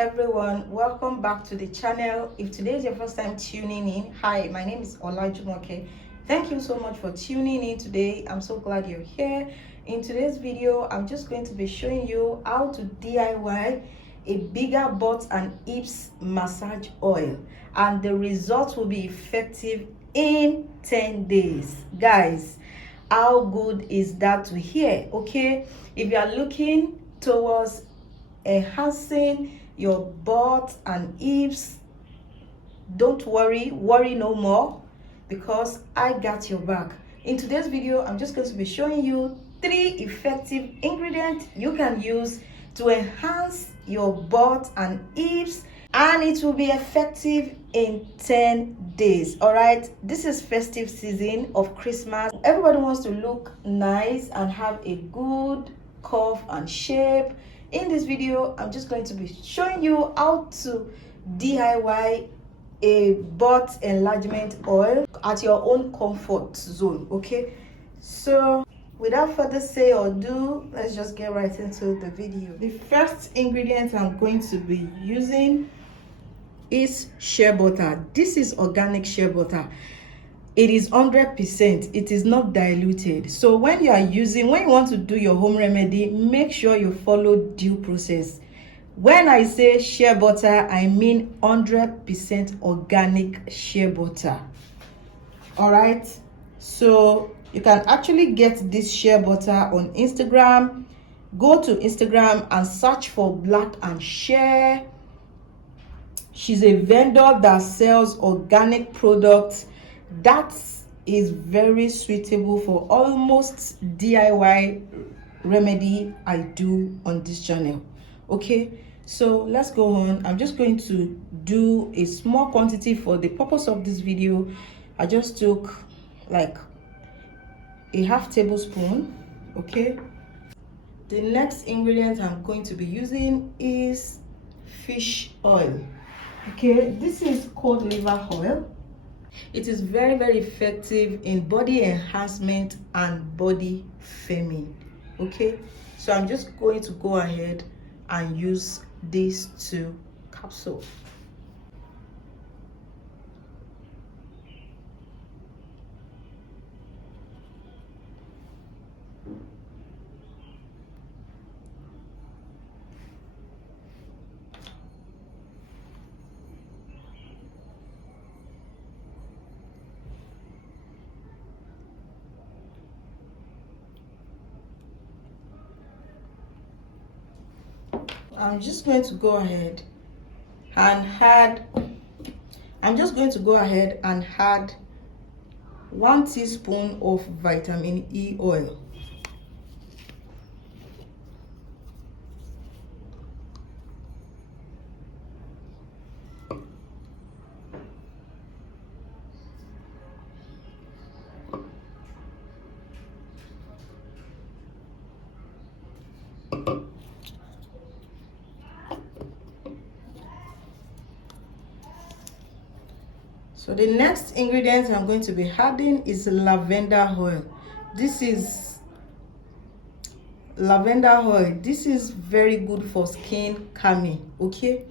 everyone, welcome back to the channel. If today is your first time tuning in, hi, my name is Olajumoke. Thank you so much for tuning in today. I'm so glad you're here. In today's video, I'm just going to be showing you how to DIY a bigger butt and hips massage oil, and the results will be effective in 10 days. Guys, how good is that to hear? Okay, if you are looking towards enhancing your butt and hips, don't worry no more, because I got your back. In today's video, I'm just going to be showing you 3 effective ingredients you can use to enhance your butt and hips, and it will be effective in 10 days. All right, this is festive season of Christmas. Everybody wants to look nice and have a good curve and shape. In this video, I'm just going to be showing you how to DIY a butt enlargement oil at your own comfort zone. Okay, so without further say or do, let's just get right into the video. The first ingredient I'm going to be using is shea butter. This is organic shea butter. It is 100%. It is not diluted. So when you want to do your home remedy, make sure you follow due process. When I say shea butter, I mean 100% organic shea butter. All right, so you can actually get this shea butter on Instagram. Go to Instagram and search for BLACKANDSHEA. She's a vendor that sells organic products that is very suitable for almost DIY remedy I do on this channel. Okay, so let's go on. I'm just going to do a small quantity for the purpose of this video. I just took like a half tablespoon. Okay, the next ingredient I'm going to be using is fish oil. Okay, this is called liver oil. It is very effective in body enhancement and body firming. Okay, so I'm just going to go ahead and use these 2 capsules. I'm just going to go ahead and add 1 teaspoon of vitamin E oil. So the next ingredient I'm going to be adding is lavender oil. This is lavender oil. This is very good for skin calming. Okay,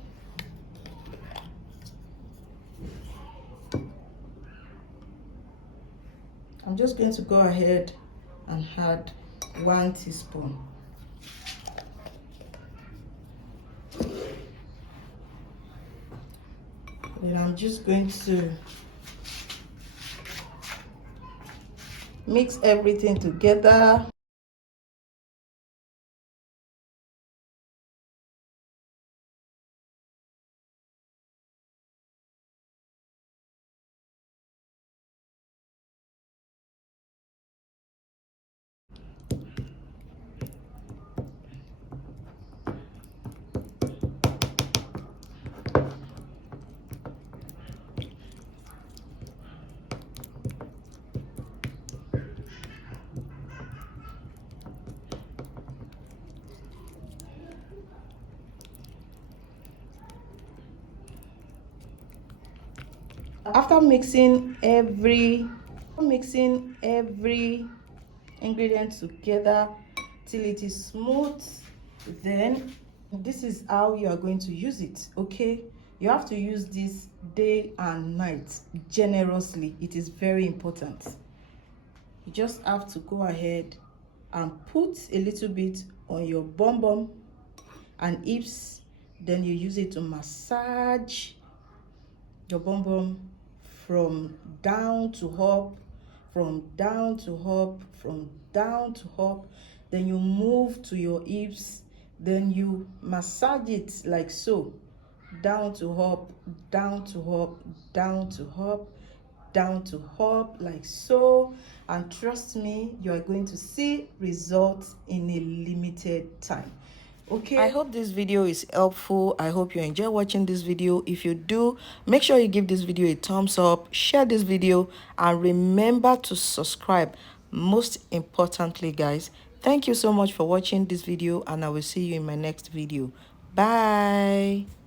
I'm just going to go ahead and add 1 teaspoon. Then I'm just going to mix everything together. After mixing every ingredient together till it is smooth, then This is how you are going to use it. Okay, you have to use this day and night generously. It is very important. You just have to go ahead and put a little bit on your bum bum and hips. Then you use it to massage your bum bum from down to up, from down to up, from down to up. Then you move to your hips. Then you massage it like so, down to up, down to up, down to up, down to up, like so. And trust me, you are going to see results in a limited time. Okay, I hope this video is helpful. I hope you enjoy watching this video. If you do, make sure you give this video a thumbs up, share this video, and remember to subscribe. Most importantly, guys, thank you so much for watching this video, and I will see you in my next video. Bye.